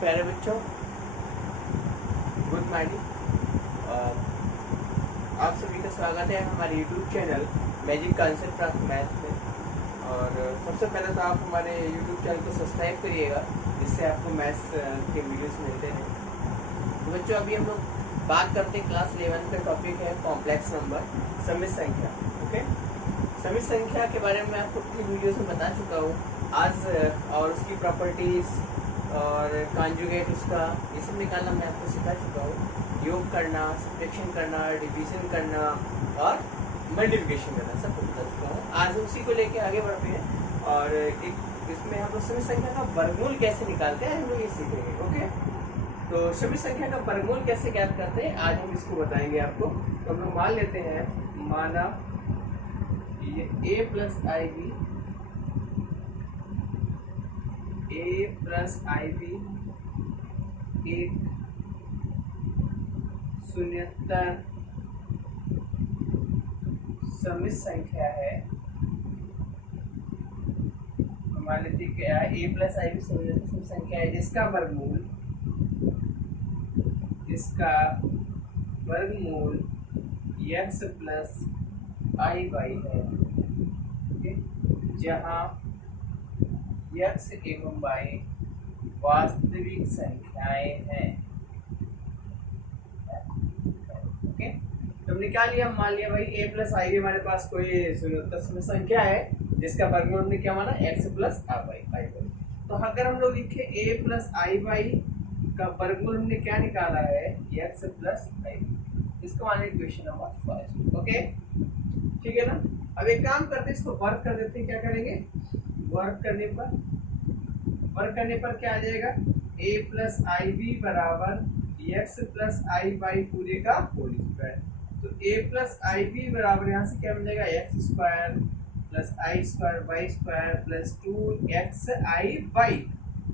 प्यारे बच्चों, good morning. आप सभी का स्वागत है हमारे YouTube channel magic concept of math में। और सबसे पहले तो आप हमारे यूट्यूब चैनल को सब्सक्राइब करिएगा, जिससे आपको मैथ्स के वीडियोस मिलते हैं। तो बच्चों, अभी हम लोग बात करते हैं क्लास 11 का टॉपिक है कॉम्प्लेक्स नंबर, समित संख्या। ओके, समित संख्या के बारे में मैं आपको पिछली वीडियोस में बता चुका हूँ। आज और उसकी प्रॉपर्टीज और कॉन्जुगेट उसका ये सब निकालना मैं आपको सिखा चुका हूँ। योग करना, सब्ट्रैक्शन करना, डिवीजन करना और मल्टीप्लिकेशन करना सब कुछ बता चुका हूँ। आज उसी को लेके आगे बढ़ते हैं और एक इसमें हम लोग समित संख्या का वर्गमूल कैसे निकालते हैं हम लोग ये सीखेंगे। ओके, तो समित संख्या का वर्गमूल कैसे ज्ञात करते हैं आज हम इसको बताएंगे आपको। तो हम लोग मान लेते हैं, माना ये a plus i b, a plus i b एक शून्यतर समित संख्या है। मान लीजिए क्या है, a प्लस आई बी शून्यतर समित संख्या है जिसका वर्गमूल x प्लस आई वाई है। जहाँ x एवं y वास्तविक संख्याएं हैं। ओके, तो हमने क्या लिया, मान लिया भाई a प्लस आई हमारे पास कोई शून्यतर समित संख्या है जिसका वर्गमूल हमने क्या माना, x प्लस आई वाई। तो अगर हम लोग लिखे a प्लस आई वाई का वर्गमूल हमने क्या निकाला है, x प्लस आई, इसको माने इक्वेशन नंबर फर्स्ट। ओके, ठीक है ना। अब एक काम करते हैं, इसको वर्क कर देते हैं। क्या करेंगे, वर्क करने पर क्या आ जाएगा, a प्लस आई बी बराबर x प्लस आई वाई पूरे का होल स्क्वायर। तो a प्लस आई बी बराबर यहाँ से क्या मिल जाएगा, x square plus i square y square plus 2x i y.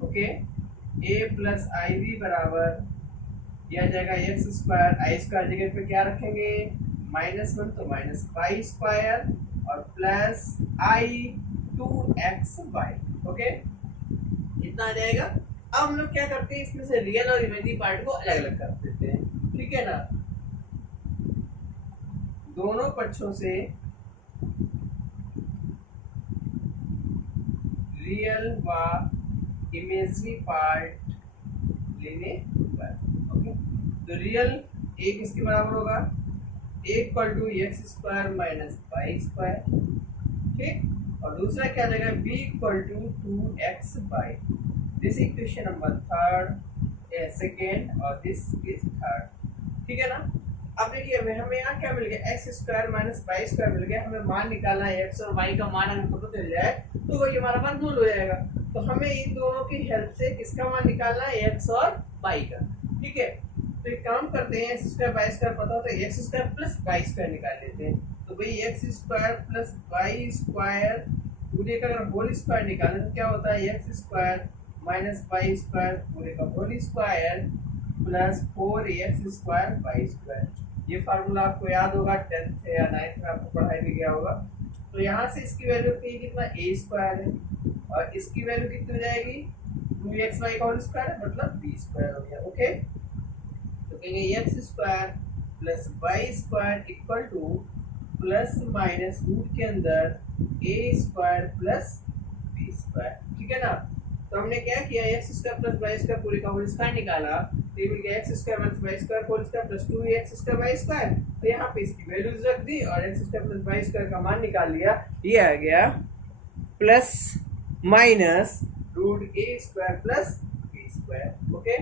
Okay, a plus i b बराबर यह जाएगा एक्स स्क्वायर, आई स्क्वायर जगह पे क्या रखेंगे -1, तो माइनस वाई स्क्वायर और प्लस आई 2x वाई। ओके, इतना आ जाएगा। अब हम लोग क्या करते हैं, इसमें से रियल और इमेजिनरी पार्ट को अलग अलग कर देते हैं। ठीक है ना, दोनों पक्षों से रियल व इमेजिनरी पार्ट लेने पर। ओके, तो रियल एक इसके बराबर होगा equal to x square minus Y square. ठीक, और दूसरा क्या जाएगा, b equal to 2x by. This equation number third, second और दिस इज थर्ड। ठीक है ना। अब देखिए हमें यहाँ क्या मिल गया, x square minus Y square मिल गया। हमें मान निकालना है, एक्स और वाई का मान अगर पता चल जाए तो वही हमारा वर्गमूल हो जाएगा। तो हमें इन दोनों की हेल्प से किसका मान निकालना है, एक्स और वाई का। ठीक है, तो एक काम करते हैं, एक्स स्क्वायर वाई स्क्वायर पता होता है, x square plus Y square निकाल लेते हैं। तो भाई x square plus Y square पूरे का अगर होल स्क्वायर निकालें तो क्या होता है, x square minus Y square पूरे का whole square plus 4x square y square. ये फार्मूला आपको याद होगा, 10th या 9th में आपको पढ़ाई भी गया होगा। तो यहाँ से इसकी वैल्यू कितना, a स्क्वायर है और इसकी वैल्यू कितनी हो जाएगी, 2xy का होल स्क्वायर मतलब b स्क्वायर हो गया। ओके, तो कहेंगे x square plus Y square equal to plus minus root के अंदर a square plus b square. ठीक है ना। तो हमने क्या किया, x square plus Y square पूरे का होल स्क्वायर निकाला, तो ये मिल गया x square minus Y square whole square plus 2x square y square. तो यहाँ पे इसकी वैल्यूज रख दी और x square plus Y square का मान निकाल लिया। ये आ गया plus minus root a square plus b square. Okay,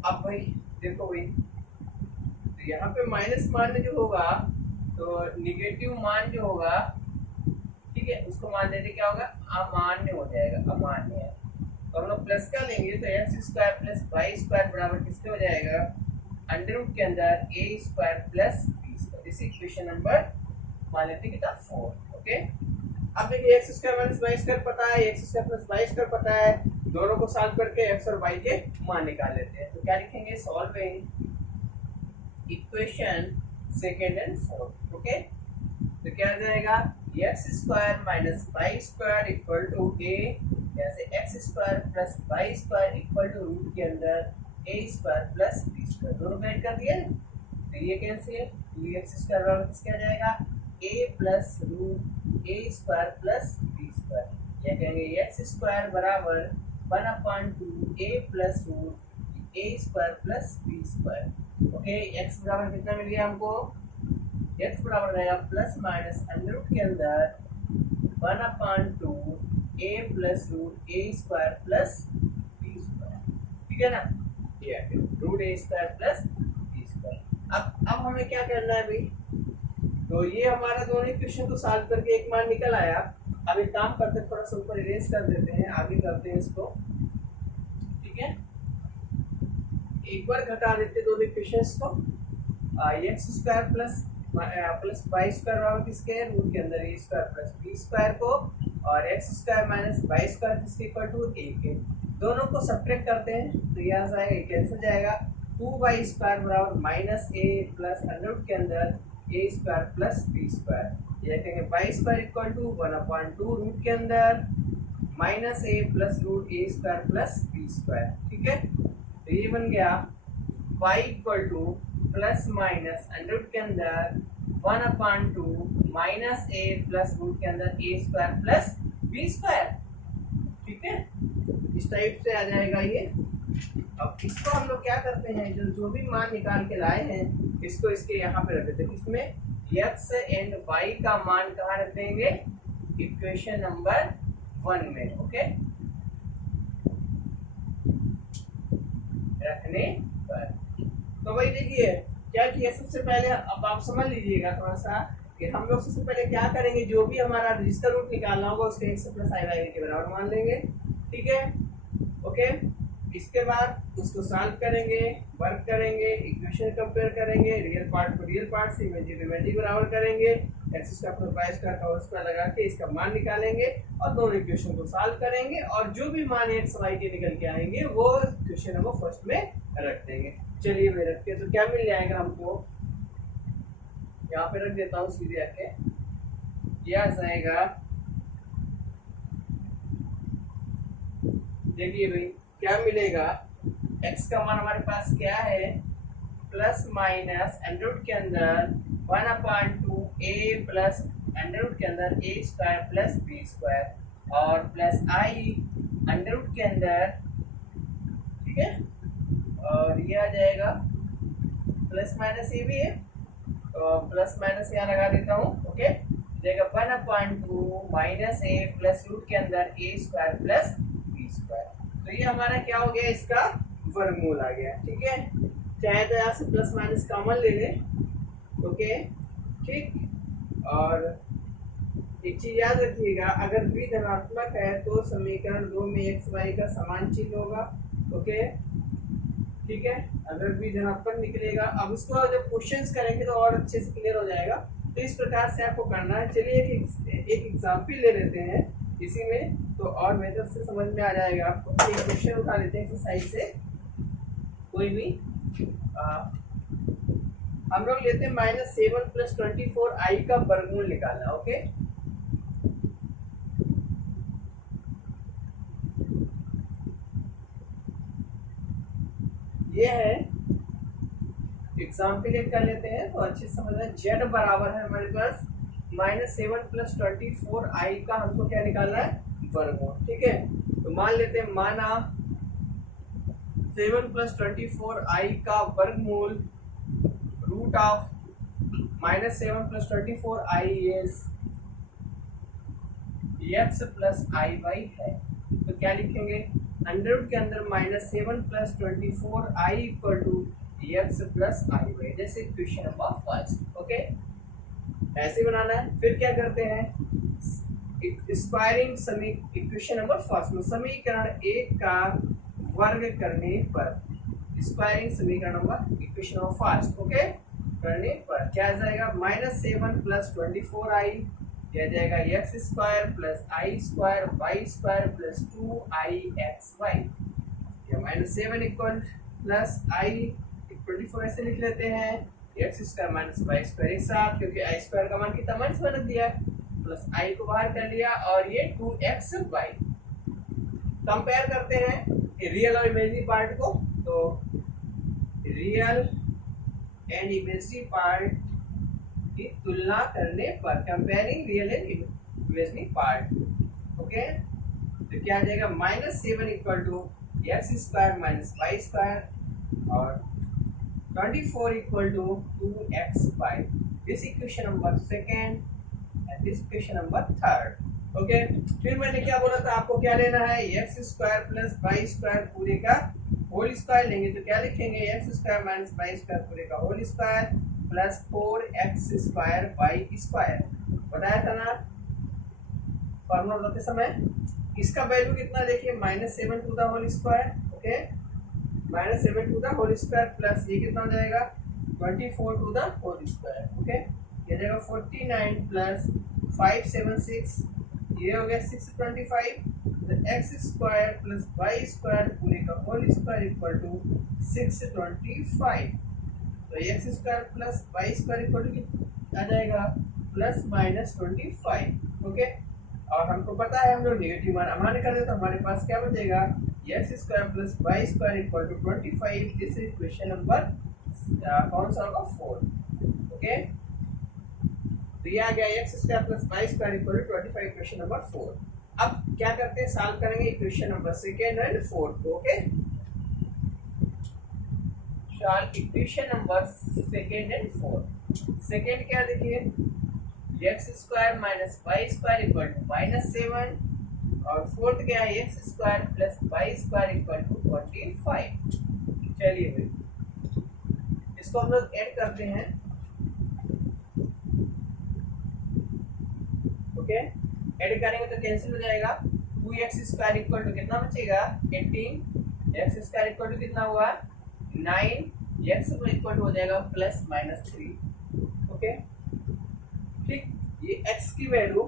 अब भाई देखो भाई, तो यहाँ पे माइनस मान जो होगा तो निगेटिव मान जो होगा, ठीक है, उसको मान देते क्या होगा, अमान्य हो जाएगा, अमान्य है। तो हम लोग प्लस का लेंगे तो x square plus Y square बराबर किसके हो जाएगा, अंडर रूट के अंदर a square plus b square. इस इक्वेशन नंबर मान लेते हैं कितना, 4। ओके, अब देखिए x square minus Y square पता है, x square plus Y square पता है, दोनों को सॉल्व करके एक्स और वाई के मान निकाल लेते हैं। तो क्या लिखेंगे, solving equation second and fourth. Okay, तो क्या आ जाएगा, x square minus Y square equal to a जैसे x square plus Y square equal to root के अंदर a square plus B square, दोनों को ऐड कर दिया ना, तो ये कैंसिल, टू एक्स स्क्वायर बराबर किसके आ जाएगा, A plus root A square plus B square, या कहेंगे एक्स स्क्वायर बराबर 1/2 A plus root A square plus B square. Okay, X बराबर कितना मिल गया हमको, एक्स बराबर रहेगा प्लस माइनस अंडर रूट के अंदर 1/2 A plus root A square plus B square, ठीक है ना, ये रूट ए स्क्वायर प्लस बी स्क्वायर। अब हमें क्या करना है भाई, तो ये हमारा दोनों इक्वेशन को सॉल्व करके एक मान निकल आया। अब एक काम करते हैं, थोड़ा सा ऊपर इरेज कर देते हैं, आगे करते हैं इसको, ठीक है, एक बार घटा देते हैं दोनों इक्वेशंस को, x square plus Y square बराबर किसके, रूट के अंदर a square plus B square को, और x square minus Y square किसके इक्वल टू ए के, दोनों को सब्ट्रैक्ट करते हैं तो यहाँ से आएगा, कैंसिल जाएगा, 2y स्क्वायर बराबर minus a plus under root के अंदर a square plus B square, यह कहेंगे y square equal to 1/2 root के अंदर minus a plus root A square plus B square, ठीक है, तो ये बन गया y equal to plus minus under root के अंदर 1/2 माइनस ए प्लस रूट के अंदर a square plus B square, ठीक है, इस टाइप से आ जाएगा ये। अब इसको हम लोग क्या करते हैं, जो भी मान निकाल के लाए हैं इसको इसके यहाँ पे रख देते हैं, इसमें x एंड y का मान कहाँ रख देंगे, इक्वेशन नंबर 1 में, ओके, रखने पर। तो भाई देखिए क्या किया, सबसे पहले अब आप समझ लीजिएगा थोड़ा सा कि हम लोग सबसे पहले क्या करेंगे, जो भी हमारा रजिस्टर रूट निकालना होगा उसके x प्लस आई वाई के बराबर मान लेंगे, ठीक है, ओके, इसके बाद उसको सॉल्व करेंगे, वर्क करेंगे, इक्वेशन कंपेयर करेंगे, रियल पार्ट को रियल पार्ट से इमेजिनरी बराबर करेंगे, x square plus Y square का होल स्क्वायर लगा के इसका मान निकालेंगे और दोनों इक्वेशन को सॉल्व करेंगे, और जो भी मान एक्स वाई के निकल के आएंगे वो इक्वेशन नंबर फर्स्ट में रख देंगे। चलिए मैं रख के, तो क्या मिल जाएगा हमको, यहाँ पे रख देता हूँ सीधे आके, यह आ जाएगा, देखिए भाई क्या मिलेगा, x का मान हमारे पास क्या है, प्लस माइनस अंडर रूट के अंदर 1/2 a प्लस अंडर रूट के अंदर a square plus b square, और प्लस i अंडर रूट के अंदर, ठीक है, और ये आ जाएगा प्लस माइनस ये भी है, तो प्लस माइनस यहाँ लगा देता हूँ, ओके, जाएगा 1/2 माइनस a प्लस रूट के अंदर a square plus b square, तो ये हमारा क्या हो गया, इसका वर्गमूल आ गया, ठीक है, चाहे तो यहाँ से प्लस माइनस कॉमन ले लें, ओके, ठीक, और एक चीज याद रखिएगा, अगर b धनात्मक है तो समीकरण 2 में एक्स वाई का समान चिन्ह होगा, ओके, ठीक है, अगर b धनात्मक निकलेगा, अब इसको जब क्वेश्चंस करेंगे तो और अच्छे से क्लियर हो जाएगा, तो इस प्रकार से आपको करना है। चलिए एक एग्जाम्पल ले लेते हैं इसी में, तो और बेहतर से समझ में आ जाएगा आपको। एक क्वेश्चन उठा लेते हैं एक्सरसाइज से कोई भी, हम लोग लेते हैं -7 + 24i का वर्गमूल निकालना, ओके, ये है एग्जाम्पल एक कर लेते हैं तो अच्छे से समझना। z बराबर है हमारे पास -7 + 24i का हमको क्या निकालना है, वर्गमूल, ठीक है, तो मान लेते हैं, माना 7 + 24i का वर्गमूल root of -7 + 24i is x + iy है, तो क्या लिखेंगे, अंडर रूट के अंदर -7 + 24i = x + iy, जैसे इक्वेशन नंबर फर्स्ट, ओके, ऐसे बनाना है। फिर क्या करते हैं, स्क्वायरिंग इक्वेशन नंबर फर्स्ट में समीकरण 1 का वर्ग करने पर, स्क्वायरिंग समीकरण number equation number first, okay, करने पर क्या आ जाएगा, -7 + 24i, यह जाएगा x² + i² y² + 2ixy, या -7 = i 24 ऐसे लिख लेते हैं, x² - y² एक साथ, क्योंकि i² का मान कितना, -1 रख दिया, प्लस i को बाहर कर लिया, और ये 2xy, कंपेयर करते हैं रियल और इमेजिनरी पार्ट को, तो रियल एंड इमेजिनरी पार्ट की तुलना करने पर, comparing real and imaginary part, okay, तो क्या आ जाएगा -7 equal to x square minus Y square और 24 equal to 2x/। This equation number second and this equation number third, okay. फिर मैंने क्या बोला था, आपको क्या लेना है, x square plus Y square पूरे का होल स्क्वायर लेंगे, तो क्या लिखेंगे, x square minus Y square पूरे का whole square plus 4x square y square, बताया था ना फॉर्मूला बताते समय। इसका वैल्यू कितना देखिए, -7 to the whole square, okay, -7 to the whole square plus ये कितना हो जाएगा 24 to the whole square, okay, ये जाएगा 49 प्लस 576, ये हो गया 625, तो x square plus Y square पूरे का होल स्क्वायर इक्वल टू 625, तो x square plus Y square equal to आ जाएगा ±25, ओके। और हमको पता है हम लोग नेगेटिव मान अमान कर दे तो हमारे पास क्या बचेगा, X square plus Y square equal to 25, this is equation number कौन सा होगा 4, ओके। तो ये आ गया x square plus Y square equal to 25, equation number 4। अब क्या करते हैं, सॉल्व करेंगे equation number second and fourth को, okay. Solve equation number second and fourth. Second क्या देखिए, x square minus Y square equal to -7 और फोर्थ क्या है, x square plus Y square equal to 25। चलिए भाई इसको हम लोग ऐड करते हैं, ओके। ऐड करेंगे तो कैंसिल हो जाएगा, 2x स्क्वायर इक्वल टू कितना बचेगा 18, एक्स स्क्वायर इक्वल टू कितना हुआ 9, एक्स इक्वल टू हो जाएगा +-3, ओके। ठीक, ये x की value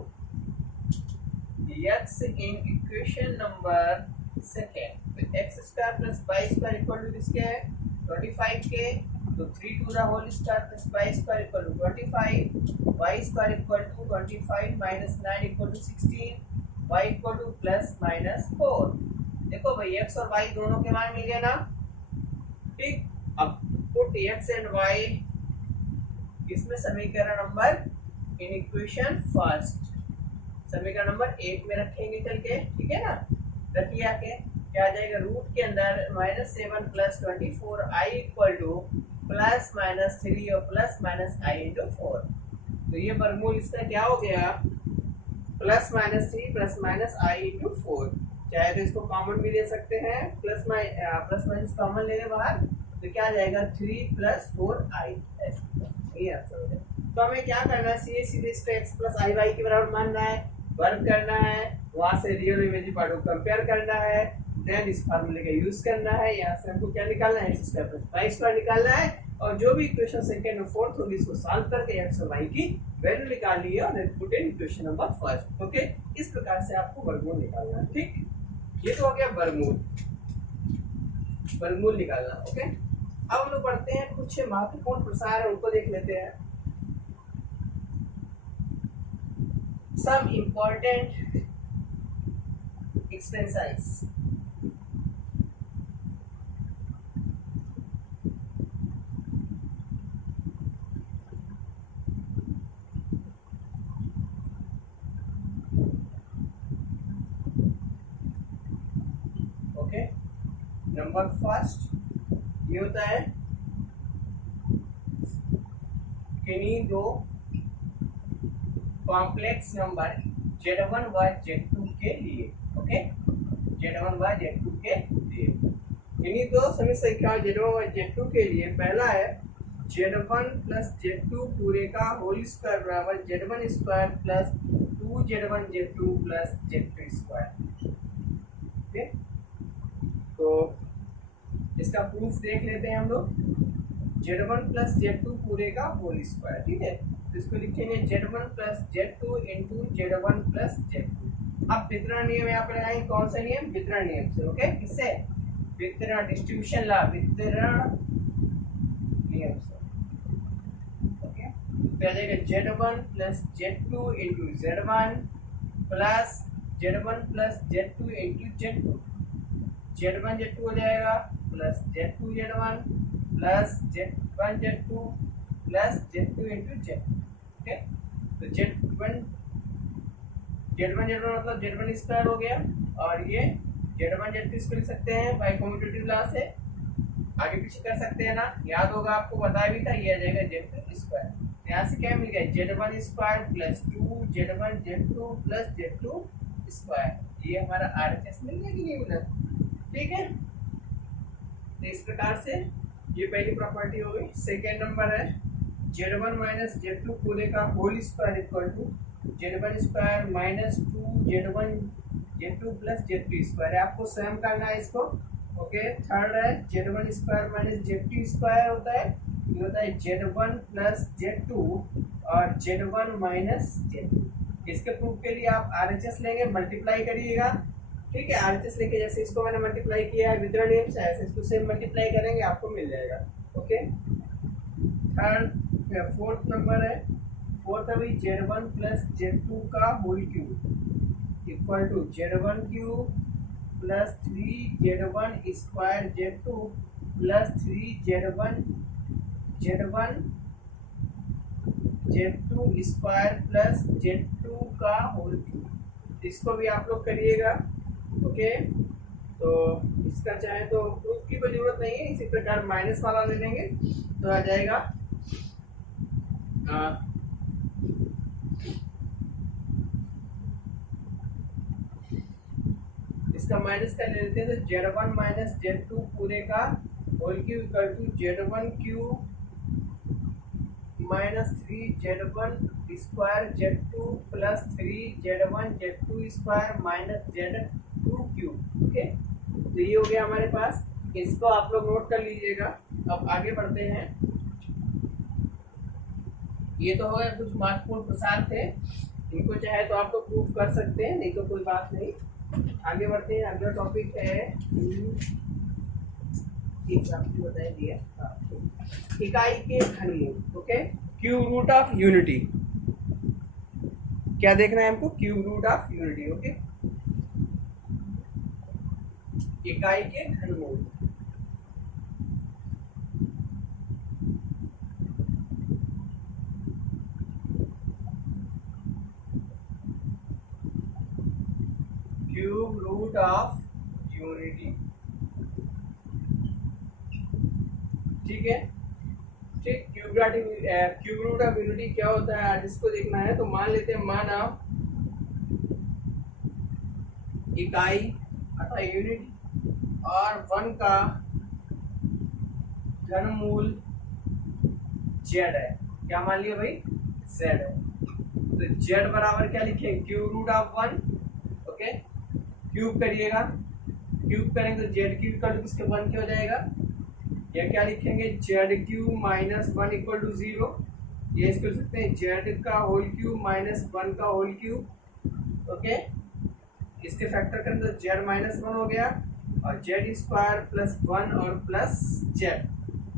x in equation number second, तो x square plus Y square equal to किसके है 25 के, तो 3 to the whole square plus Y square equal to 25, Y square equal to 25 minus 9 equal to 16, Y equal to +-4। देखो भाई x और y दोनों के मान मिल गए ना, ठीक। अब पुट x एंड y इसमें समीकरण नंबर इन इक्वेशन फर्स्ट, समीकरण नंबर 1 में रखेंगे चल के, ठीक है ना। रखिए आके क्या आ जाएगा, रूट के अंदर -7 प्लस 24 i इक्वल टू +-3 और +-i इंटू 4, तो ये वर्गमूल इसका क्या हो गया +-3 +-i इंटू 4। चाहे तो इसको कॉमन भी ले सकते हैं, प्लस माइनस कॉमन ले लें बाहर, तो क्या आ जाएगा 3 + 4i, ये आंसर हो जाएगा। तो हमें क्या करना है, सीधे इसको x + i y के बराबर मानना है, वर्क करना है, वहां से रियल इमेजिनरी पार्ट को कंपेयर करना है, देन इस फार्मूले का यूज करना है, यहाँ से हमको क्या निकालना है x square plus y square निकालना है, और जो भी इक्वेशन सेकंड और फोर्थ होगी इसको सॉल्व करके x और y की वैल्यू निकालनी है और then put in equation number first, okay. इस प्रकार से आपको वर्गमूल निकालना है, ठीक। ये तो हो गया वर्गमूल निकालना, ओके। अब हम लोग पढ़ते हैं कुछ महत्वपूर्ण प्रसार है उनको देख लेते हैं। Some important extensions, okay. Number first ये होता है किन्हीं दो कॉम्प्लेक्स नंबर Z1 व Z2 के लिए, ओके, Z1 व Z2 के लिए इन्हीं दो समी संख्याओं Z1 व Z2 के लिए, पहला है Z1 प्लस Z2 पूरे का होल स्क्वायर बराबर Z1 square plus 2Z1 Z2 plus Z2 square, okay. तो इसका प्रूफ देख लेते हैं हम लोग, Z1 प्लस Z2 पूरे का होल स्क्वायर, ठीक है। इसको लिखेंगे Z1 प्लस Z2 इंटू Z1 प्लस Z2। अब वितरण नियम यहाँ पर लगाएंगे, कौन सा नियम, वितरण नियम से, ओके। किससे, वितरण डिस्ट्रीब्यूशन लॉ, वितरण नियम से, ओके। तो आ जाएगा Z1 प्लस Z2 into Z1 plus Z1 प्लस Z2 into Z2, Z1 Z2 हो जाएगा plus Z2 Z1 plus Z1 Z2 plus Z2 into Z2। Okay, तो Z1 मतलब Z1 स्क्वायर हो गया, और ये Z1 Z2 इसको लिख सकते हैं बाय कम्यूटेटिव लॉ से, आगे पीछे कर सकते हैं ना, याद होगा आपको बताया भी था, ये आ जाएगा Z2 स्क्वायर। यहाँ से क्या मिल गया, Z1 square plus 2 Z1 Z2 plus Z2 square, ये हमारा RHS मिल गया कि नहीं मिला, ठीक है। तो इस प्रकार से ये पहली प्रॉपर्टी हो गई। सेकेंड नंबर है Z1 माइनस Z2 पूरे का whole square equal to Z1 square minus 2 Z1 Z2 plus Z2 square, आपको स्वयं करना है इसको। ओके, थर्ड है Z1 square minus Z2 square होता है, ये होता है Z1 प्लस Z2 और Z1 माइनस Z2। इसके प्रूफ के लिए आप RHS लेंगे, मल्टीप्लाई करिएगा, ठीक है। RHS लेके जैसे इसको मैंने मल्टीप्लाई किया है विद नेम से, ऐसे इसको सेम मल्टीप्लाई करेंगे आपको मिल जाएगा। ओके, थर्ड फोर्थ नंबर है, फोर्थ है भाई Z1 प्लस Z2 का whole cube equal to Z1 cube plus 3 Z1 square Z2 plus 3 Z1 Z2 square plus Z2 का होल क्यूब, इसको भी आप लोग करिएगा। ओके, तो इसका चाहे तो प्रूफ की कोई जरूरत नहीं है, इसी प्रकार माइनस वाला ले लेंगे तो आ जाएगा इसका माइनस का ले लेते हैं, तो Z1 माइनस Z2 पूरे का whole cube equal to Z1 cube minus 3 Z1 square Z2 plus 3 Z1 Z2 square minus Z2 cube. Okay, तो ये हो गया हमारे पास, इसको आप लोग नोट कर लीजिएगा। अब आगे बढ़ते हैं, ये तो हो गया कुछ महत्वपूर्ण प्रसार थे, इनको चाहे तो आप लोग प्रूफ कर सकते हैं, नहीं तो कोई बात नहीं। आगे बढ़ते हैं, अगला टॉपिक है बताया दिया इकाई के घनमूल। Okay, cube root of unity, क्या देखना है हमको, cube root of unity. Okay, इकाई के घनमूल, क्यूब रूट ऑफ यूनिटी, ठीक है, ठीक। क्यूब रूट ऑफ यूनिटी क्या होता है आज इसको देखना है, तो मान लेते हैं मान ऑफ इकाई अथवा यूनिट और 1 का घनमूल z है, क्या मान लिया भाई, z है, तो z बराबर क्या लिखेंगे, cube root of 1। Okay, cube करिएगा, क्यूब करेंगे तो z क्यूब का किसके 1 के हो जाएगा, या क्या लिखेंगे z cube minus 1 equal to 0, ये इसको लिख सकते हैं z का होल क्यूब माइनस 1 का होल क्यूब। ओके, इसके फैक्टर करें तो z माइनस 1 हो गया और z स्क्वायर प्लस 1 और प्लस z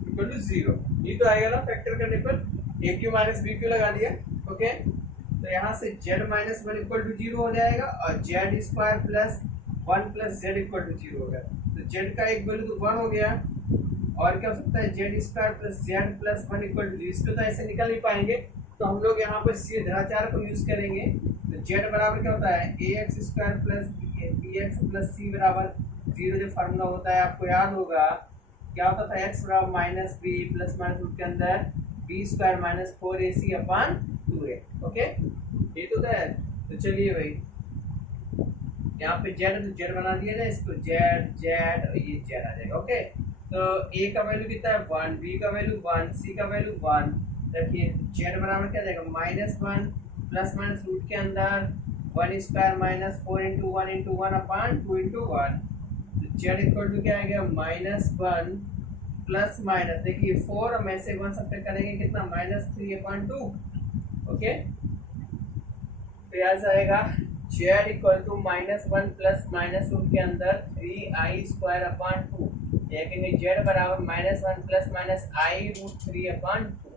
इक्वल टू 0, ये तो आएगा ना फैक्टर करने पर, a Q minus b Q लगा दिया। ओके, तो यहाँ से z माइनस 1 इक्वल टू 0 हो जाएगा और z square plus 1 plus z equal to 0 हो गया, तो z का एक वैल्यू तो 1 हो गया, और क्या हो सकता है z square plus z plus 1 equal to 0, इसको तो ऐसे निकल नहीं पाएंगे, तो हम लोग यहाँ पर सीधे धराचार को यूज करेंगे। तो z बराबर क्या होता है, ax square plus bx plus c बराबर 0, जो फार्मूला होता है आपको याद होगा, क्या होता था, x बराबर minus b plus minus root के अंदर b square minus 4ac upon 2a। Okay, ये तो है। तो चलिए भाई यहाँ पे z तो z बना दिया जाए, इसको z और ये z आ जाएगा। ओके, तो a का वैल्यू कितना है 1, b का वैल्यू 1, c का वैल्यू 1, देखिए z बराबर क्या जाएगा माइनस 1 प्लस माइनस रूट के अंदर 1 square minus 4 into 1 into 1 upon 2 into 1, z equal to क्या आ गया माइनस 1 प्लस माइनस, देखिए 4 और में से 1 सब्ट्रैक्ट करेंगे कितना माइनस 3 अपॉन 2। ओके, तो यहाँ आएगा z equal to minus 1 plus minus root के अंदर 3i स्क्वायर अपॉन 2, यानी z बराबर minus 1 plus minus i root 3 upon 2।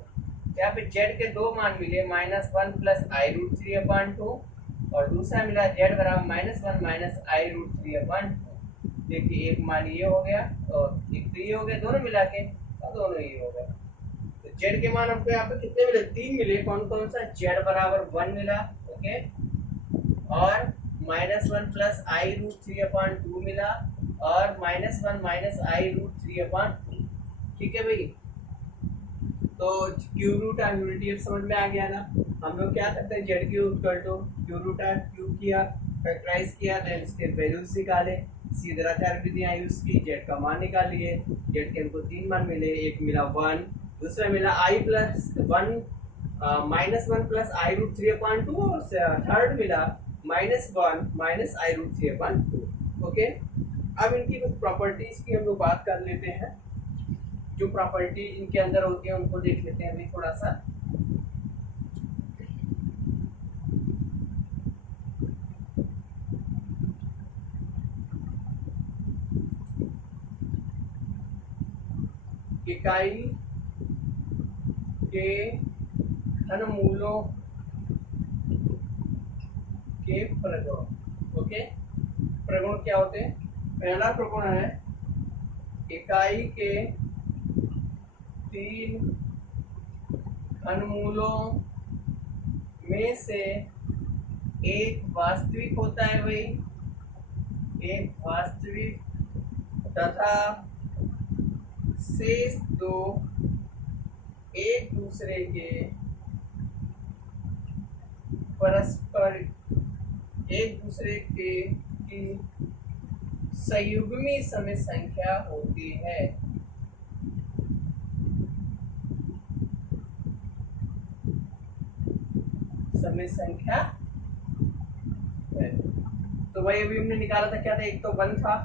यहाँ पे z के दो मान मिले, minus 1 plus i root 3 upon 2 और दूसरा मिला z बराबर -1 माइनस आई रूट 3/2। देखिए एक मान ये हो गया और एक तो ये हो गया, दोनों मिला के और दोनों ये हो गया। तो z के मान हमको यहाँ पे कितने मिले? 3 मिले। कौन कौन सा? z बराबर 1 मिला, ओके, और -1 प्लस आई रूट 3/2 मिला, और -1 माइनस आई रूट 3/2। ठीक है भाई, तो क्यू रूट और यूनिटी अब समझ में आ गया ना। हम लोग क्या करते हैं, जेड क्यूब कर दो, क्यू रूट आर क्यूब किया, फैक्टराइज किया, देन इसके वैल्यूज निकाले, सीधे चार विधियां यूज की, जेड का मान निकालिए। जेड के हमको 3 मान मिले, एक मिला 1, दूसरा मिला आई प्लस 1 -1 प्लस आई रूट 3/2, और थर्ड मिला -1 माइनस आई रूट 3/2। ओके, अब इनकी कुछ प्रॉपर्टीज की हम लोग बात कर लेते हैं। जो प्रॉपर्टी इनके अंदर होती है उनको देख लेते हैं अभी थोड़ा सा। इकाई के घनमूलों के प्रगुण। ओके, प्रगुण क्या होते हैं? पहला प्रगुण है इकाई के 3 घनमूलों में से एक वास्तविक होता है भाई, एक वास्तविक, तथा शेष 2 एक दूसरे के परस्पर एक दूसरे के की संयुग्मी समय संख्या होती है। समय संख्या है। तो भाई अभी हमने निकाला था, क्या था? एक तो 1 था,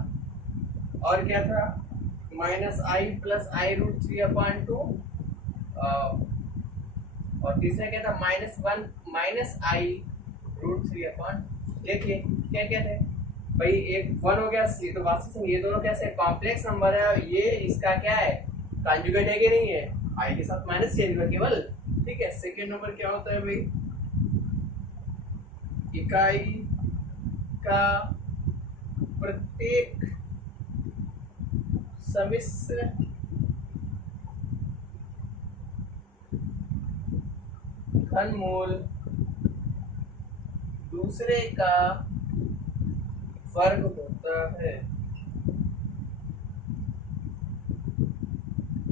और क्या था? माइनस आई प्लस आई रूट 3/2, और तीसरा क्या था? -1 माइनस आई रूट 3/2। देखिए क्या क्या थे भाई, एक 1 हो गया, तो वास्तव ये दोनों कैसे कॉम्प्लेक्स नंबर है, और ये इसका क्या है? कॉन्जुगेट है कि नहीं है? आई के साथ माइनस चेंज हुआ केवल। ठीक है, सेकेंड नंबर क्या होता है भाई? इकाई का प्रत्येक सम्मिश्र घनमूल दूसरे का वर्ग होता है।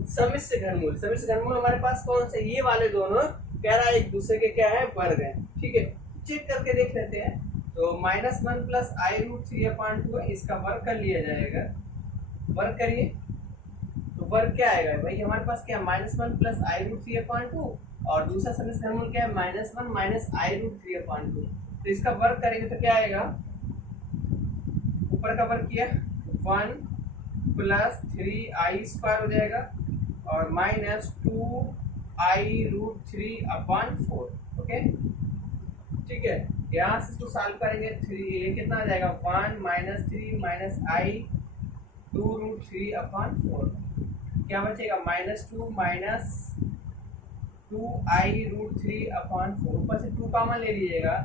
सम्मिश्र घनमूल, सम्मिश्र घनमूल हमारे पास कौन से? ये वाले दोनों कह रहा है एक दूसरे के क्या है? वर्ग है। ठीक है, चेक करके देख लेते हैं। तो -1 प्लस आई रूट 3/2 इसका वर्ग कर लिया जाएगा। वर्ग करिए तो वर्ग क्या आएगा भाई? हमारे पास क्या? -1 प्लस आई रूट 3/2, और दूसरा सम्मिश्र घनमूल क्या है? -1 माइनस आई रूट 3/2। तो इसका वर्ग करेंगे तो क्या आएगा? ऊपर का वर्ग किया 1 प्लस 3i² हो जाएगा, और -2 आई रूट 3/4। ओके, ठीक है, यहाँ से इसको सॉल्व करेंगे, 3 कितना आ जाएगा? 1 माइनस 3 माइनस आई 2 रूट 3/4। क्या बचेगा? -2 माइनस 2 आई रूट 3/4। ऊपर से 2 कॉमन ले लीजिएगा,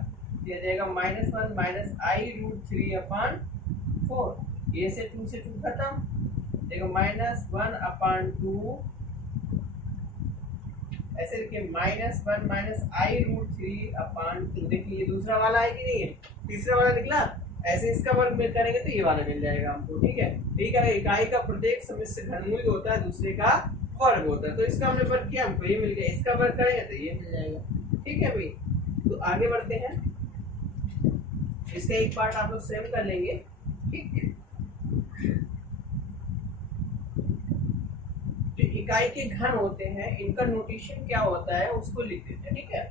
ये जाएगा -1 माइनस आई रूट 3/4। ये से 2 से 2 खत्म, देखो -1/2, ऐसे लिखिए -1 माइनस आई रूट 3/2। देखिए ये दूसरा वाला है कि नहीं है? तीसरा वाला निकला। ऐसे इसका वर्ग में करेंगे तो ये वाला मिल जाएगा हमको। ठीक है, ठीक है, इकाई का प्रत्येक सम्मिश्र घनमूल होता है दूसरे का वर्ग होता है। तो इसका हमने वर्ग किया, हमको ये मिल गया। इसका वर्ग करेंगे तो ये मिल जाएगा। ठीक है भाई, तो आगे बढ़ते हैं। इसका एक पार्ट आप लोग सेव कर लेंगे। ठीक, जो इकाई के घन होते हैं इनका नोटेशन क्या होता है उसको लिख देते हैं। ठीक है,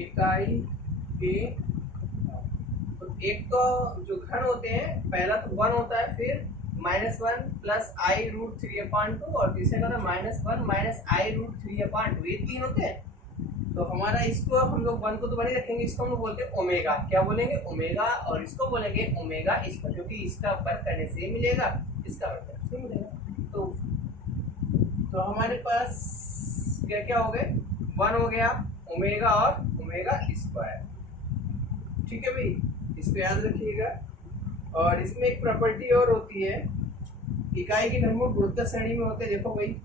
इकाई के तो एक तो जो घन होते हैं, पहला तो 1 होता है, फिर -1 प्लस आई रूट 3/2, और तीसरे का -1 माइनस आई रूट 3/2। ये 3 होते हैं। तो हमारा इसको अब हम लोग 1 को तो बने रखेंगे, इसको हम लोग बोलते हैं ओमेगा। क्या बोलेंगे? ओमेगा। और इसको बोलेंगे ओमेगा स्क्वायर, क्योंकि इसका वर्क करने से मिलेगा, इसका वर्क करने से मिलेगा। तो हमारे पास क्या क्या हो गए? 1 हो गया, ओमेगा और ओमेगा स्क्वायर। ठीक है भाई, इसको याद रखिएगा। और इसमें एक प्रॉपर्टी और होती है, इकाई के घनमूल गुरुत्व श्रेणी में होते हैं। देखो भाई,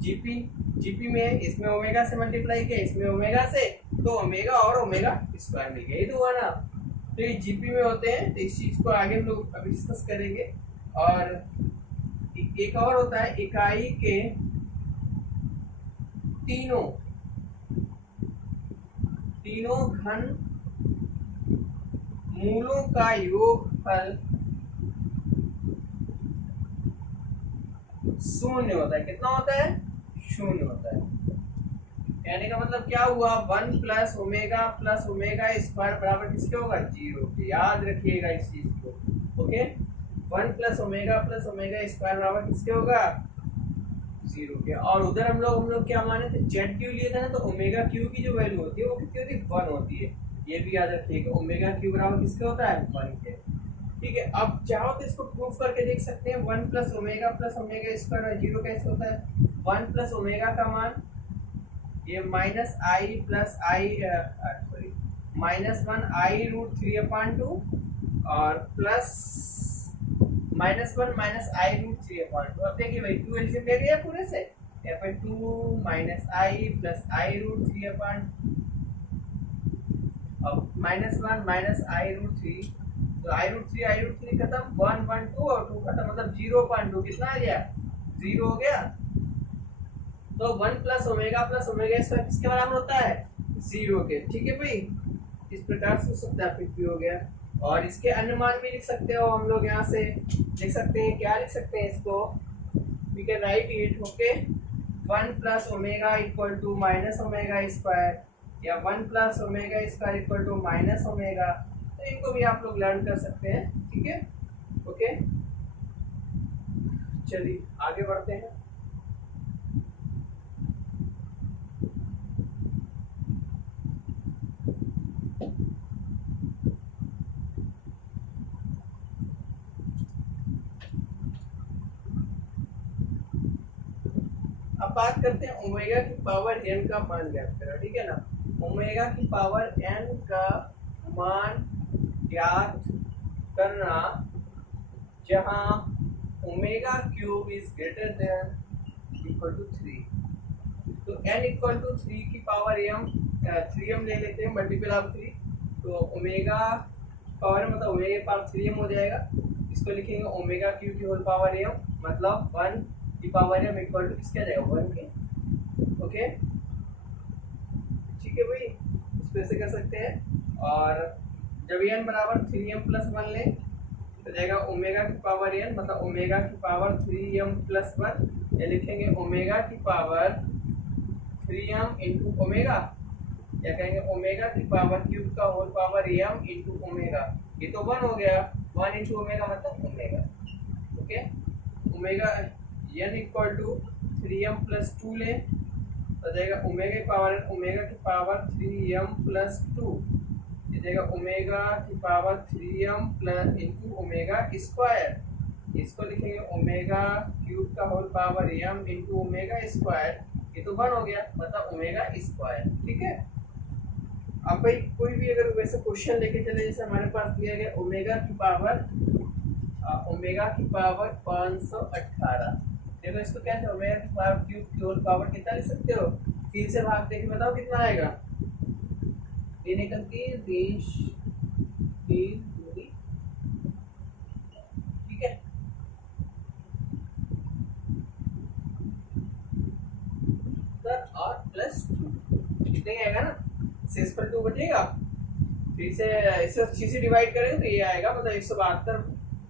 जीपी में इसमें ओमेगा से मल्टीप्लाई किया, इसमें ओमेगा से, तो ओमेगा और ओमेगा स्क्वायर मिल गया, ये तो हुआ ना। तो ये जीपी में होते हैं, तो इस चीज को आगे हम लोग अभी डिस्कस करेंगे। और एक और होता है, इकाई के तीनों घन मूलों का योगफल 0 होता है। कितना होता है? 0 होता है। कहने का मतलब क्या हुआ? 1 प्लस ओमेगा स्क्वायर बराबर किसके होगा? 0 के। याद रखिएगा इस चीज को। ओके, 1 प्लस ओमेगा स्क्वायर बराबर किसके होगा? 0 के। और उधर हम लोग क्या माने थे? जेड क्यू लिए थे ना, तो ओमेगा क्यू की जो वैल्यू होती है वो कितनी होती है? 1 होती है। ये भी याद रखिएगा, ओमेगा क्यू बराबर किसके होता है? 1 के। ठीक है, अब चाहो तो इसको प्रूफ करके देख सकते हैं। 1 प्लस ओमेगा स्क्वायर 0 कैसे होता है? 1 प्लस ओमेगा का मान ये माइनस -1 आई रूट 3/2 और प्लस -1 - आई रूट 3/2। अब देखिए भाई, 2 एलसीएम ले लिया पूरे से, यहाँ पे 2 - आई प्लस आई रूट 3/2, अब -1 - आई रूट 3, तो आई रूट 3 खत्म, 1 1 2 और 2 खत्म, मतलब 0.2 कितना आ गया? 0 हो गया। तो 1 प्लस ओमेगा स्क्वायर किसके बराबर होता है? 0 के। ठीक है भाई, इस प्रकार से सत्यापित भी हो गया। और इसके अन्य मान भी लिख सकते हो हम लोग, यहाँ से लिख सकते हैं। क्या लिख सकते हैं इसको? We can write it. Okay, 1 plus omega equal to minus omega square, या 1 plus omega square equal to minus omega. तो इनको भी आप लोग लर्न कर सकते हैं। ठीक है, ओके, चलिए आगे बढ़ते हैं। अब बात करते हैं ओमेगा की पावर n का मान ज्ञात करा। ठीक है ना, ओमेगा की पावर n का मान ज्ञात करना जहां omega cube is greater than equal to 3। तो n इक्वल टू 3 की पावर m ले लेते हैं, मल्टीपल ऑफ 3। तो ओमेगा पावर मतलब ओमेगा पावर 3m हो जाएगा। इसको लिखेंगे ओमेगा क्यूब की होल पावर m, मतलब 1 की पावर m इक्वल टू किसके आ जाएगा? 1 के। ओके, ठीक है भाई, इसको ऐसे कर सकते हैं। और जब n बराबर 3m प्लस 1 ले तो जाएगा ओमेगा की पावर n, मतलब ओमेगा की पावर 3m प्लस 1, या लिखेंगे ओमेगा की पावर 3m इंटू ओमेगा, या कहेंगे ओमेगा की पावर क्यूब का whole power m into omega. ये तो 1 हो गया, 1 इंटू ओमेगा मतलब omega. Okay, omega n equal to 3m plus 2 ले तो जाएगा ओमेगा की पावर 3m प्लस 2, ये जाएगा ओमेगा की power 3m plus into omega square. इसको लिखेंगे ओमेगा क्यूब का whole power m into omega square. ये तो 1 हो गया, मतलब ओमेगा स्क्वायर। ठीक है, अब भाई कोई भी अगर वैसे क्वेश्चन लेके चले, जैसे हमारे पास दिया गया ओमेगा की पावर 518। देखो इसको क्या है, ओमेगा की पावर क्यूब की होल पावर कितना लिख सकते हो? 3 से भाग देके बताओ कितना आएगा? 3 एकम 3 दूनी। ठीक है, और प्लस 2 कितने आएगा ना? 6/2 बचेगा। फिर से इसे 6 से डिवाइड करेंगे तो ये आएगा, मतलब 172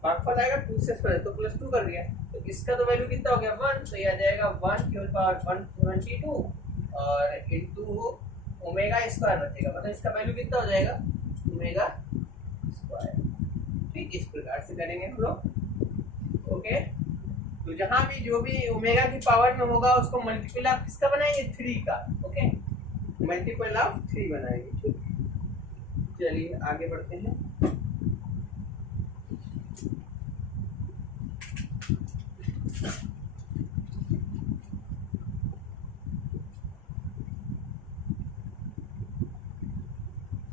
भागफल आएगा 2 से स्क्वायर, तो प्लस 2 कर दिया। तो इसका तो वैल्यू कितना हो गया? 1, तो ये आ जाएगा 1 की होल पावर 122 और इंटू ओमेगा स्क्वायर बचेगा, मतलब इसका वैल्यू कितना हो जाएगा? Omega square. ठीक, इस प्रकार से करेंगे हम लोग। ओके, तो जहां भी जो भी ओमेगा की पावर में होगा उसको मल्टीपल आप किसका बनाएंगे? 3 का। ओके, मल्टीपल ऑफ 3 बनाएंगे। ठीक, चलिए आगे बढ़ते हैं।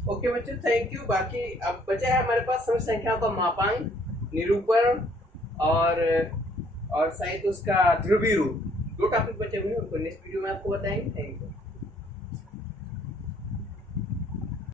ओके बच्चों, थैंक यू। बाकी अब बचा है हमारे पास सम संख्याओं का मापांक, निरूपण और शायद उसका ध्रुवीय रूप। 2 टॉपिक बचे हुए हैं, उनको नेक्स्ट वीडियो में आपको बताएंगे। Thank you.